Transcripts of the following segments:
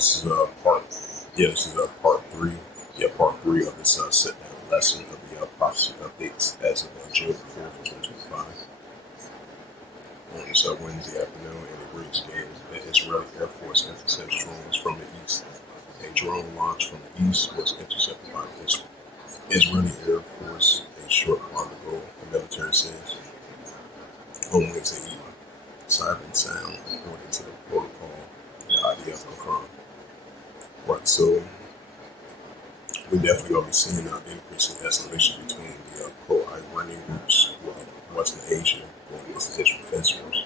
This is this is part three. Yeah, part three of this sit-down lesson of the prophecy updates as of June 4th, 2025. On this Wednesday afternoon, and it reads again that Israeli Air Force intercepts drones from the east. A drone launched from the east was intercepted by the Israeli Air Force a short while ago, the military says. On Wednesday evening, siren sound according to the protocol the IDF confirmed. Right, so we definitely going to be seeing an increase in escalation between the pro-Iranian groups throughout Western Asia going against the Israel Defense Force.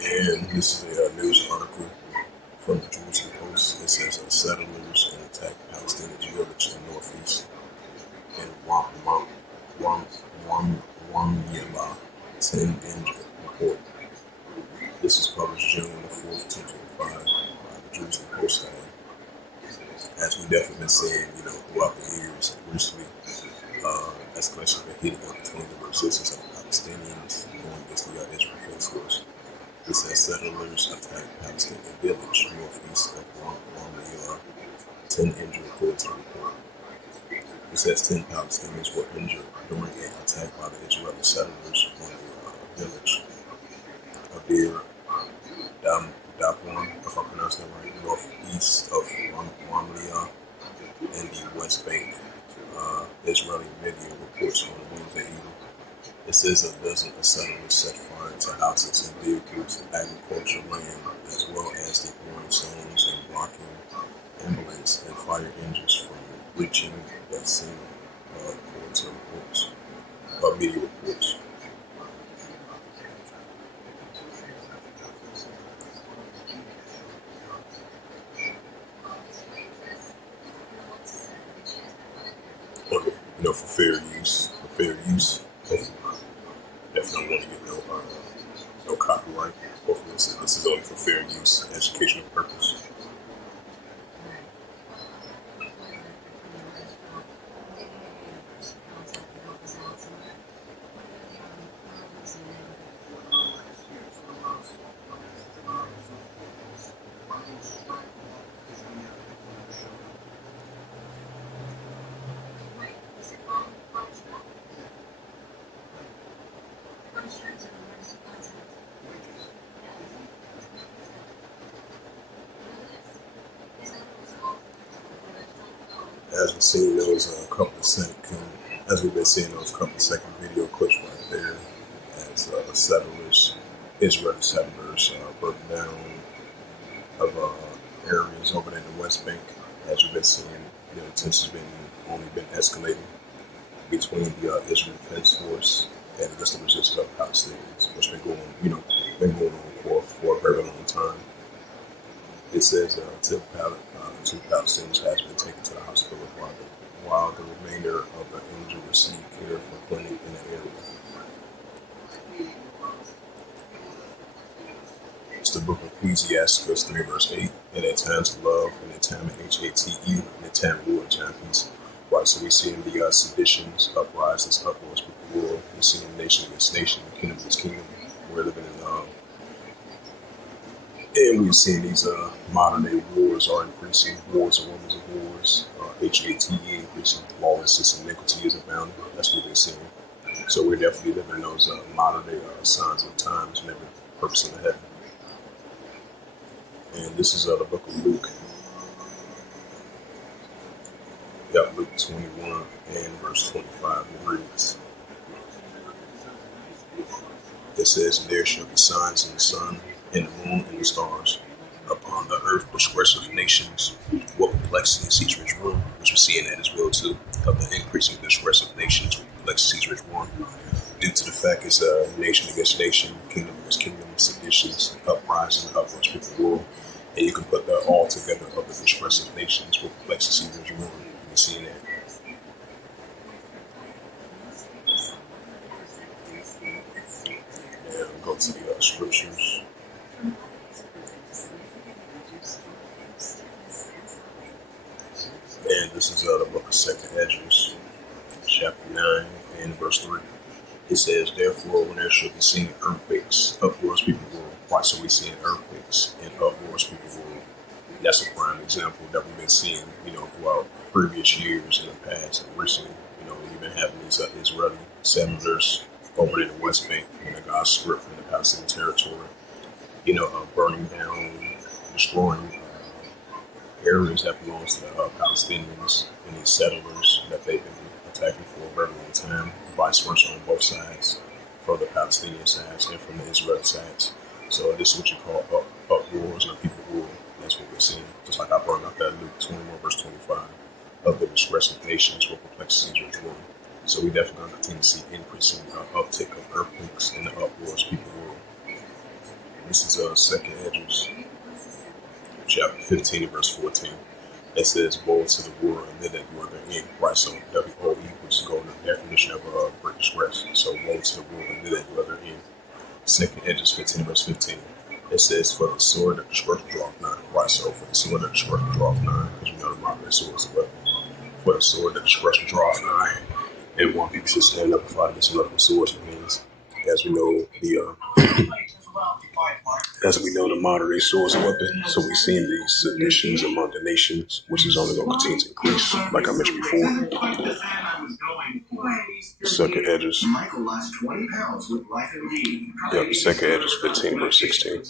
And this is a news article from the Jerusalem Post. It says settlers attack Palestinian village in the northeast in Wamyala, 10 injured report. This is published June the 4th, 2025 by the Jerusalem Post. As we definitely been seeing, throughout the years, recently, escalation been heating up between the resistance of the Palestinians going against the Israel Defense Force. It says settlers attack Palestinian village northeast of Wamyala, 10 injured according to the report. It says 10 Palestinians were injured during an attack by the Israeli settlers on the village of Deir Daphon, if I pronounced that right, northeast of Wamyala in the West Bank. Israeli media reports on Wednesday evening. It says a dozen of settlers set fire to houses and vehicles and agricultural land, as well as deploying stones and blocking ambulance and fire engines from reaching the scene, according to reports, media reports. For fair use, definitely want to get no copyright. Hopefully, this is only for fair use, educational purpose. As we've seen those we've been seeing those couple of second video clips right there, as Israeli settlers broke down of areas over there in the West Bank. As we've been seeing, tensions only been escalating between the Israel Defense Force and the resistance of Palestinians, which been going on for a very long time. It says two Palestinians has been taken to the hospital while the remainder of the injured receive care for clinic in the area. It's the book of Ecclesiastes 3 verse 8. In a time to love, in a time of HATE, in a time of war and time of peace. Right, so we're seeing the seditions, uprisings, uproars, people war. We're seeing nation against nation, kingdom against kingdom. We're living in and we've seen these modern day wars are increasing, wars and rumors of wars, HATE increasing, lawlessness and iniquity is abounding. That's what we're seeing. So we're definitely living in those modern day signs of times and every purpose in the heaven. And this is the book of Luke. Got Luke 21 and verse 25. It reads, it says, and there shall be signs in the sun, in the moon, and the stars. Upon the earth, disgrace of nations, what perplexity sees rich rule, which we're seeing that as well too, of the increasing disgrace of nations, what perplexity sees rich rule, due to the fact it's nation against nation, kingdom against kingdom, seditions, uprising, upwards, people rule, and you can put that all together of the disgrace of nations, what perplexity sees rich rule. We're seeing that. And we'll go to the scriptures. And this is the book of Second Esdras. chapter 9 and verse 3. It says, therefore, when there shall be seen earthquakes, uproars people will. Why? So we seeing earthquakes and uproars people will. That's a prime example that we've been seeing, throughout previous years in the past and recently. You've been having these Israeli settlers over in the West Bank in the Gaza Strip in the Palestinian territory, burning down, destroying areas that belongs to the Palestinians and these settlers that they've been attacking for a very long time, vice versa on both sides, from the Palestinian sides and from the Israeli sides. So this is what you call uproars and people rule. That's what we're seeing. Just like I brought up that Luke 21 verse 25, of the distress of nations will perplex Caesar's rule. So we definitely going to continue to see increasing uptick of earthquakes and the uproars people rule. This is Second Edges, chapter 15 verse 14. It says, woe to the world and they that dwell therein. Right, so WOE, which is going to the definition of great distress. So woe to the world and they that dwell therein. Second Edges 15 verse 15. It says, for the sword that destruction draweth nigh. Right, so for the sword that destruction draweth nigh, because the modern sword is a weapon. For the sword that destruction draweth nigh, and one people should stand up and fight against another with swords in hands. As we know, the modern day sword is a weapon. So we're seeing these seditions among the nations, which is only going to continue to increase, like I mentioned before. Second Edges. Yep, Second Edges 15 verse 16.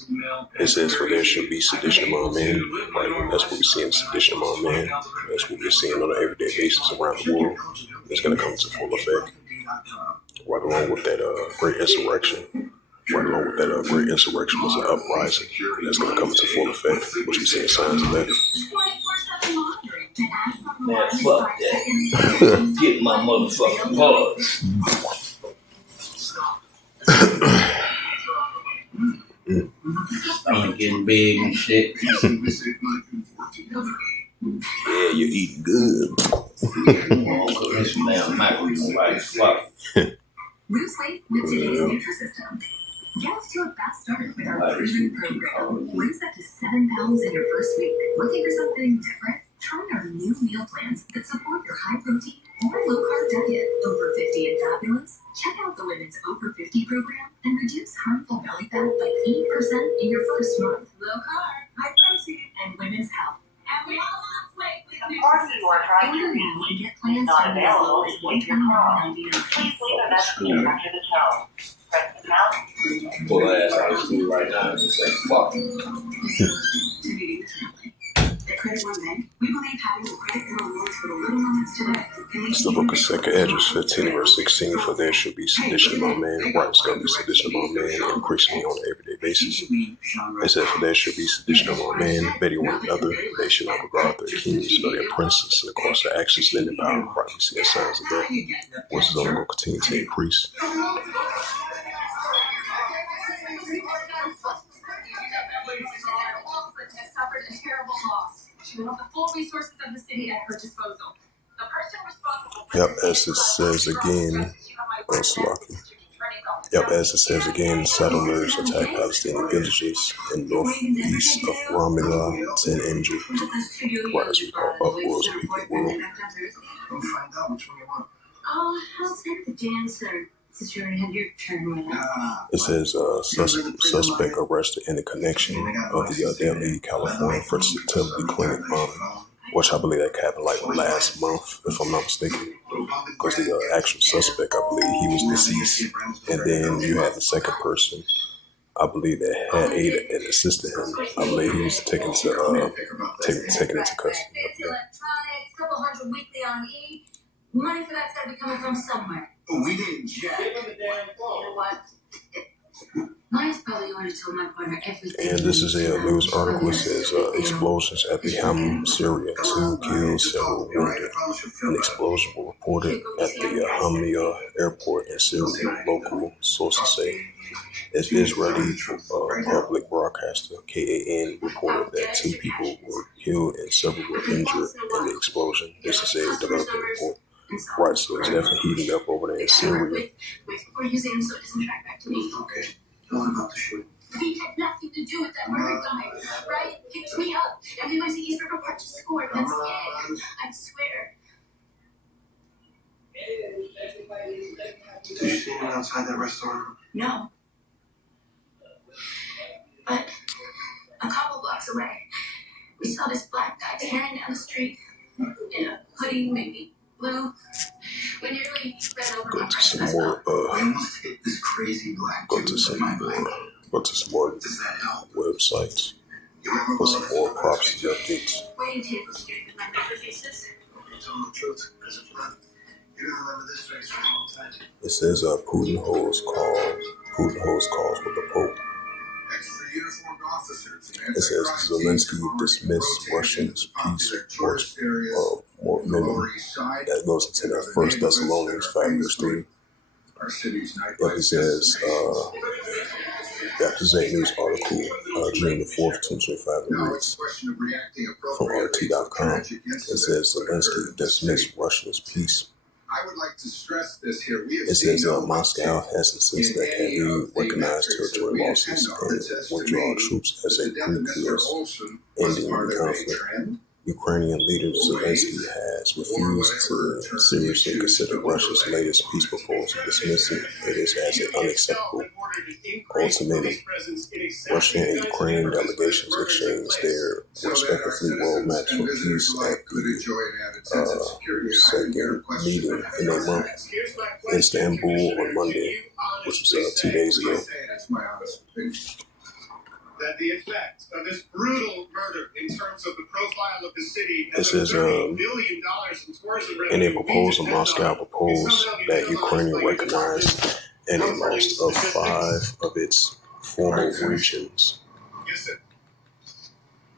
It says, for there shall be sedition among men. Right, that's what we're seeing, sedition among men. That's what we're seeing on an everyday basis around the world. It's going to come to full effect. Right along with that great insurrection. Right along with that great insurrection was an uprising. That's going to come into full effect, which we're seeing signs of that. Man, fuck that. Get my motherfucking paws. I'm getting big and shit. Yeah, you're eating good. This man microphone right as fuck. Lose weight with today's Nutrisystem. Get off to a fast start with our proven program. Lose up to 7 pounds in your first week. Looking for something different? Try our new meal plans that support your high protein or low carb diet. Over 50 and fabulous? Check out the Women's Over 50 program and reduce harmful belly fat by 8% in your first month. Low carb, high protein, and women's health. And we all lost weight with Nutrisystem. Order now and get plans starting as low as $129.99. Please leave a message after the tone. Press the pound. Pull her ass out of school right now and just say fuck. At Credit One Bank, we believe having a credit card works for the little moments today. It's the book of Second Edges 15 verse 16. For there shall be sedition among men. Right, it's going to be sedition among men, increasingly on an everyday basis. It says, for there shall be sedition among men, betting one another. They shall not regard their kings nor their princes, and of course their actions lend them power. Right, we see the signs of that, which is only going to continue to increase. Has suffered a terrible loss. She will have the full resources of the city at her disposal. The person responsible for as it says again, as it says again, settlers attack Palestinian villages in northeast of Ramallah, 10 injured. Right, as we call uproars of people world. Oh, how's the dancer? Since you already had your turn with It says suspect arrested in the connection of the Delhi, California fertility clinic bombing, which I believe that happened like last month, if I'm not mistaken. Because the actual suspect, I believe he was deceased, and then you had the second person, I believe, that had aided and assisted him. I believe he was taken into custody. Couple hundred weekly on E. Money for that's got to be coming from somewhere. We didn't jack. You know what? Mine's probably going to tell my partner everything. And this is a news article. It says explosions at the Hamm, Syria. 2 killed, several wounded. An explosion was reported at the Hamia airport in Syria. Local sources say. As Israeli public broadcaster KAN reported that 2 people were killed and several were injured in the explosion. This is a developing report. Right, so it's definitely heating up over there in Syria. Wait, we're using him so it doesn't track back to me. Okay. What about the shooting? He had nothing to do with that murder guy, right? Picked me up, and we went to East River Park to score. That's it. I swear. Did you see him outside that restaurant? No, but a couple blocks away, we saw this black guy tearing down the street in a hoodie, maybe blue. We nearly ran over Go my to friend. some more. We almost hit this crazy black Go dude to with some my more. bike. Go to some more Does that help? websites You remember for what some more prophecy updates. Waiting tables getting in my paper faces. Okay, tell them the truth, because if not, you're gonna remember this face for a long time. It says Putin holds calls with the Pope. Extra uniformed officers and It says Zelensky dismissed Russia's peace minimum. That goes into that First Thessalonians 5:3. Our city's But it says that is a news article June the 4th, 2025 reads from RT.com. It says Zelensky dismissed Russia's peace. I would like to stress this here. It says Moscow has insisted that Kyiv recognize territory losses and withdraw troops as a precursor ending the conflict. Ukrainian leader Zelensky has refused to seriously consider Russia's latest peace proposal, dismissing it as an unacceptable ultimatum. Russia and Ukraine delegations exchanged their respective roadmaps for peace at the second meeting in a month in Istanbul on Monday, which was 2 days ago. That the effect of this brutal murder in terms of the profile of the city It says, $1 billion in tourism in a proposal, Moscow proposed that Ukraine recognize any loss of 5 of its former regions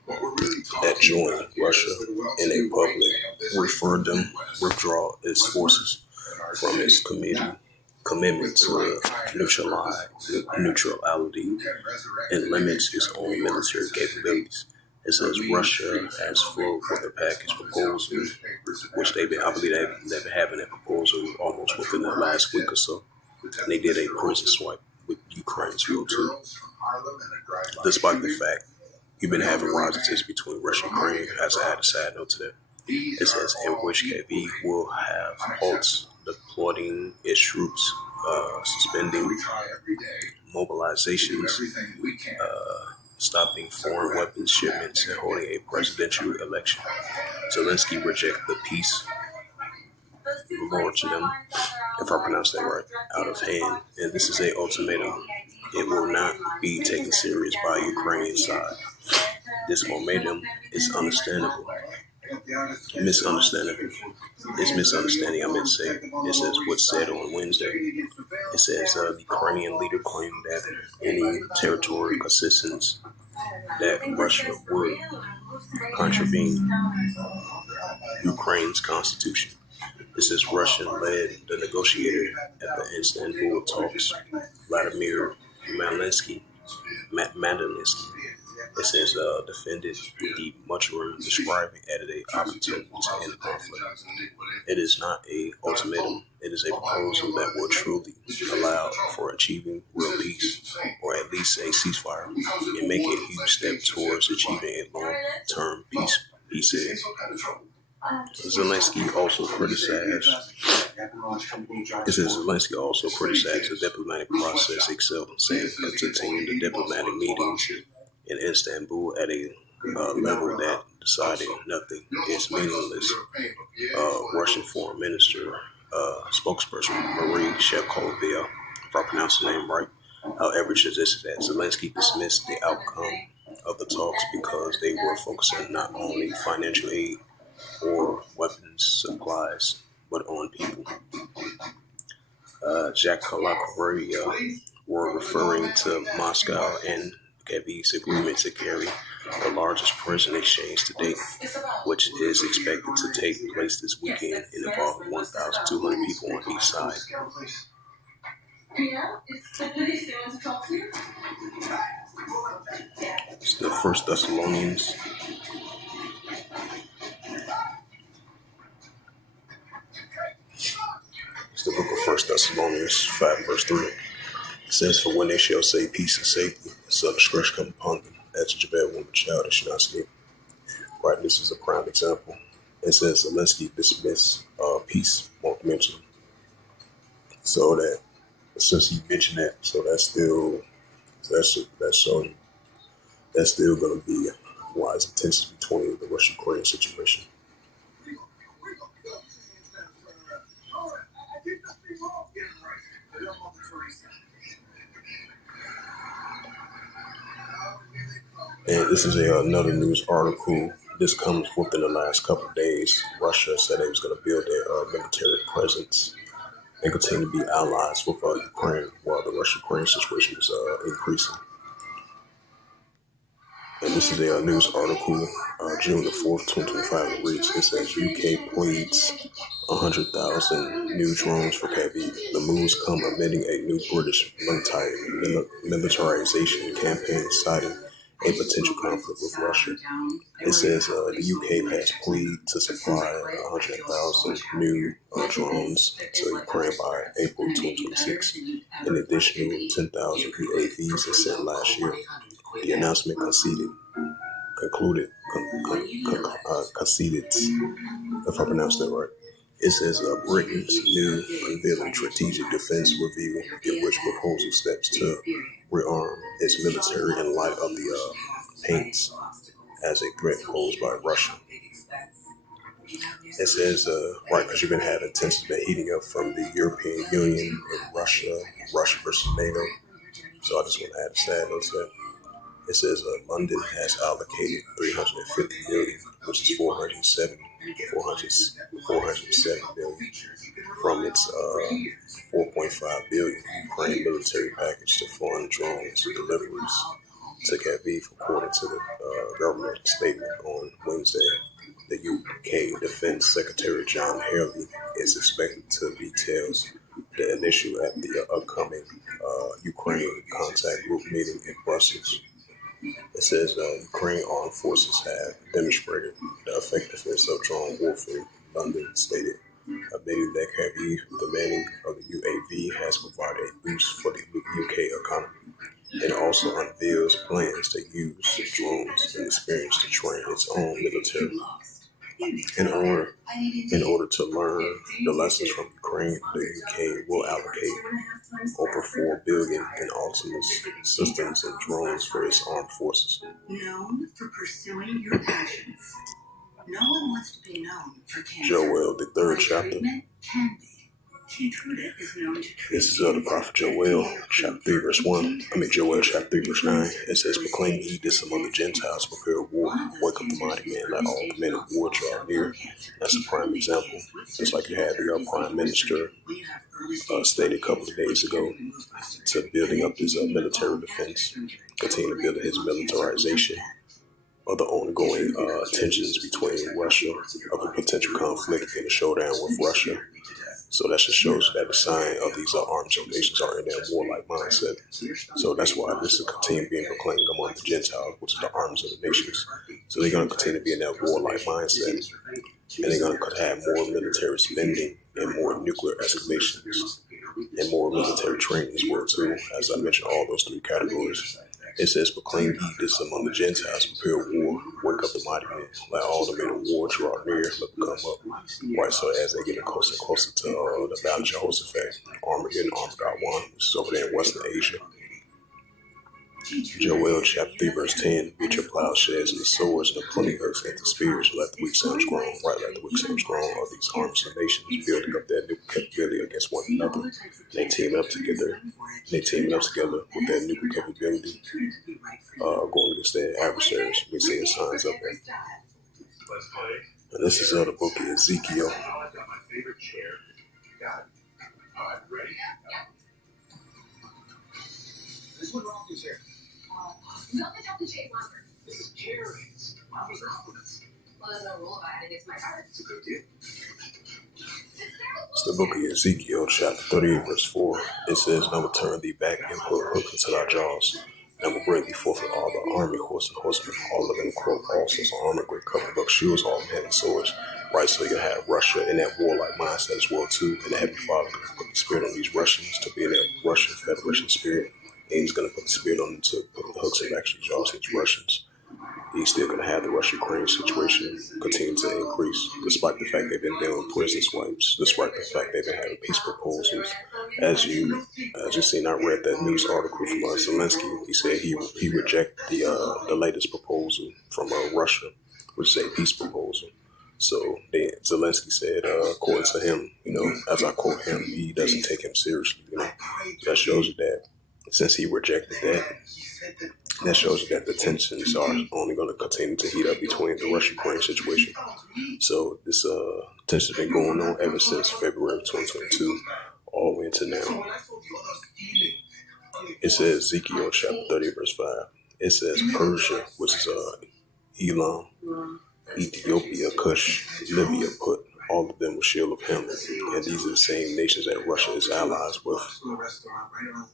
that joined Russia in a public referendum withdraw its forces from its commitment to neutrality and limits its own military capabilities. It says Russia has flowed with the package proposal, which they've been having that proposal almost within the last week or so. And they did a prison swipe with Ukraine's will too. Despite the fact you've been having rises between Russia and Ukraine, as I had a side note to that. It says in which Kyiv will have halts deploying its troops, suspending mobilizations, stopping foreign weapons shipments, and holding a presidential election. Zelensky rejected the peace memorandum, if I pronounce that right, out of hand, and this is an ultimatum. It will not be taken serious by Ukrainian side. This momentum is understandable. Misunderstanding. It's misunderstanding, I meant to say. It says what's said on Wednesday. It says the Ukrainian leader claimed that any territory concessions that Russia would contravene Ukraine's constitution. It says Russia led the negotiator at the Istanbul talks, Vladimir Malinsky. It says defended the mushroom, describing it as an opportunity to end the conflict. It is not a ultimatum. It is a proposal that will truly allow for achieving real peace, or at least a ceasefire, and make a huge step towards achieving a long-term peace, he said. Zelensky also criticized the diplomatic process itself, saying continuing the diplomatic meetings in Istanbul at a level that decided nothing is meaningless. Russian Foreign Minister spokesperson Marie Shevkovia, if I pronounce the name right, however, suggested that Zelensky dismissed the outcome of the talks because they were focusing not only financial aid or weapons supplies, but on people. Jack Kalakaria were referring to Moscow and Kyiv's agreement to carry the largest prison exchange to date, which is expected to take place this weekend and involve 1,200 people on each side. It's the First Thessalonians. It's the book of First Thessalonians 5:3. It says, "For when they shall say peace and safety, so discretion come upon them, as a Jabal woman child, they should not escape." Right, this is a prime example. It says Zelensky dismissed peace momentum So that since he mentioned that, so that's still that's showing that's still going to be wise tensions between the Russia-Ukraine situation. And this is another news article. This comes within the last couple of days. Russia said it was going to build their military presence and continue to be allies with Ukraine while the Russia-Ukraine situation is increasing. And this is a news article, June the 4th, 2025. It reads, it says UK pleads 100,000 new drones for Kyiv. The moves come amiding a new British militarization campaign citing a potential conflict with Russia. It says the UK has pleaded to supply 100,000 new drones to Ukraine by April 2026, an additional 10,000 UAVs is sent last year. The announcement conceded, if I pronounced that right. It says Britain's new unveiling strategic defense review, in which proposal steps to rearm its military in light of the paints as a threat posed by Russia. It says, right, because you've been having tensions been heating up from the European Union and Russia versus NATO. So I just want to add a sad note to that. It says London has allocated 350 million, which is 407 billion from its 4.5 billion Ukraine military package to fund drones deliveries to Kyiv, according to the government statement on Wednesday. The UK Defense Secretary John Haley is expected to detail the initiative at the upcoming Ukraine contact group meeting in Brussels. It says Ukraine armed forces have demonstrated the effectiveness of drone warfare, London stated, admitting that Kyiv, the manning of the UAV, has provided a boost for the UK economy. It also unveils plans to use drones and experience to train its own military. In order to learn the lessons from Ukraine, the UK will allocate over $4 billion in autonomous systems and drones for its armed forces. Known for pursuing your passions. No one wants to be known for cancer. Joel, the third chapter. This is the prophet Joel, chapter 3, verse 1. Joel, chapter 3, verse 9. It says, proclaim ye this among the Gentiles, prepare war, wake up the mighty man, let all the men of war draw near. That's a prime example. Just like you had the prime minister stated a couple of days ago to building up his military defense, continue building his militarization of the ongoing tensions between Russia, of a potential conflict and a showdown with Russia. So that just shows that the sign of these arms of nations are in their warlike mindset. So that's why this is continue being proclaimed among the Gentiles, which is the arms of the nations. So they're going to continue to be in that warlike mindset. And they're going to have more military spending and more nuclear escalations and more military training as well, too. As I mentioned, all those three categories. It says, proclaim ye this among the Gentiles, prepare war, wake up the mighty men, let all the men of war draw near, let them come up. Right, so as they get closer and closer to the Battle of Jehoshaphat, Armageddon, Armageddon 1, which is over there in Western Asia. Joel chapter 3 verse 10, beat your plowshares and the swords and the pruning hooks and the spears, let the weak sounds groan. Right, let the weak sounds groan of these arms of nations building up their nuclear capability against one another. They team up together. They teaming up together with their nuclear capability, going against their adversaries. We're seeing signs of that. And this is the book of Ezekiel. This one Rock is here. Welcome to Chase Lumber. This is Carrie's. Mama's compliments. Well, there's no rule about it against my card. It's a good deal. It's the book of Ezekiel, chapter 38, verse 4. It says, and I will turn thee back and put a hook into thy jaws. And I will bring thee forth with all the army, horse and horsemen, all of them cloak, all sorts of armor, great covered buck shoes, all of them having swords. Right, so you have Russia in that warlike mindset as well, too. And the Heavenly Father going to put the spirit on these Russians to be in that Russian Federation spirit. And he's going to put the spirit on them to put the hooks in actually jaws these Russians. he's still going to have the Russia-Ukraine situation continue to increase, despite the fact they've been dealing with prison swipes, despite the fact they've been having peace proposals. As you seen, I read that news article from Zelensky. He said he rejected the latest proposal from Russia, which is a peace proposal. So Zelensky said, according to him, as I quote him, he doesn't take him seriously. So that shows you that since he rejected that shows you that the tensions are only going to continue to heat up between the Russia-Ukraine situation. So this tension has been going on ever since February 2022, all the way into now. It says Ezekiel chapter 30 verse 5. It says Persia, which is Elam, Ethiopia, Cush, Libya, put all of them with shield of him, and these are the same nations that Russia is allies with.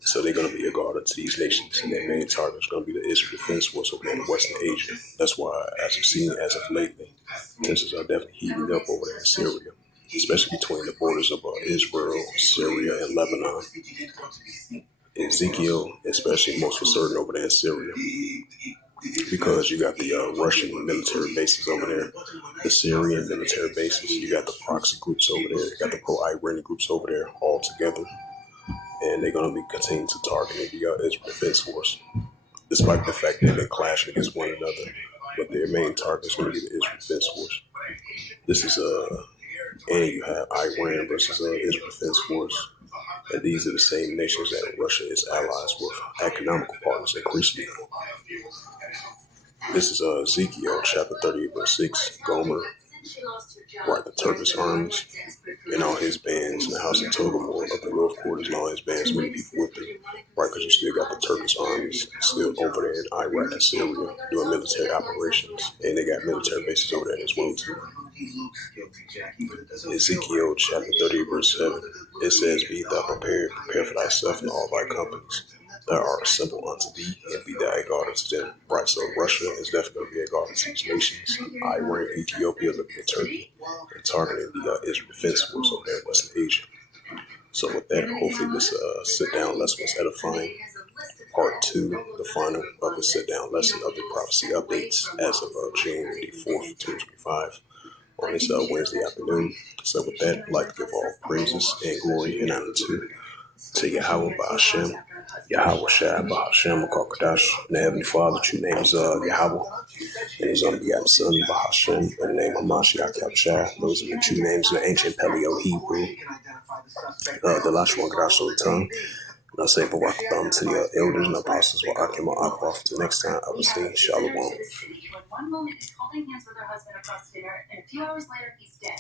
So they're going to be a guard to these nations, and their main target is going to be the Israel Defense Force over there in Western Asia. That's why, as you've seen as of lately, tensions are definitely heating up over there in Syria, especially between the borders of Israel, Syria, and Lebanon. Ezekiel, especially most for certain over there in Syria, because you got the Russian military bases over there, the Syrian military bases, you got the proxy groups over there, you got the pro-Iranian groups over there all together, and they're going to be continuing to target the Israel Defense Force, despite the fact they've been clashing against one another, but their main target is going to be the Israel Defense Force. This is and you have Iran versus Israel Defense Force, and these are the same nations that Russia is allies with, economical partners increasingly. This is Ezekiel chapter 30 verse 6. Gomer, right, the Turkish armies and all his bands in the house of Togomor of the North Quarters and all his bands, many people with them, right, because you still got the Turkish armies still over there in Iraq and Syria doing military operations, and they got military bases over there as well too. Ezekiel chapter 30 verse 7. It says, Be thou prepared, prepare for thyself and all thy companies that are assembled unto thee, and be thou a guard unto them. Right, so Russia is definitely going to be a guard unto these nations. Iran, Ethiopia, looking at Turkey, and targeting the Israel Defense Force over there in Western Asia. So with that, hopefully this sit-down lesson was edifying. Part 2, the final of the sit-down lesson of the prophecy updates as of June the 4th, 2025. On this Wednesday afternoon. So with that, I'd like to give all praises and glory and honor to Yahweh Ba'Hashem, Yahweh Shai Ba'Hashem, Kakadash, and the Heavenly Father. True name is Yahweh, and His unbegotten Son Ba'Hashem, and the name of Mashiach Yahushua. Those are the true names in the ancient Paleo Hebrew, the Lashon Gadash Sultan. And I say Barakatam to the elders and apostles while I came on off. Till next time, I will say Shalom. One moment is holding hands with her husband across dinner, and a few hours later, he's dead.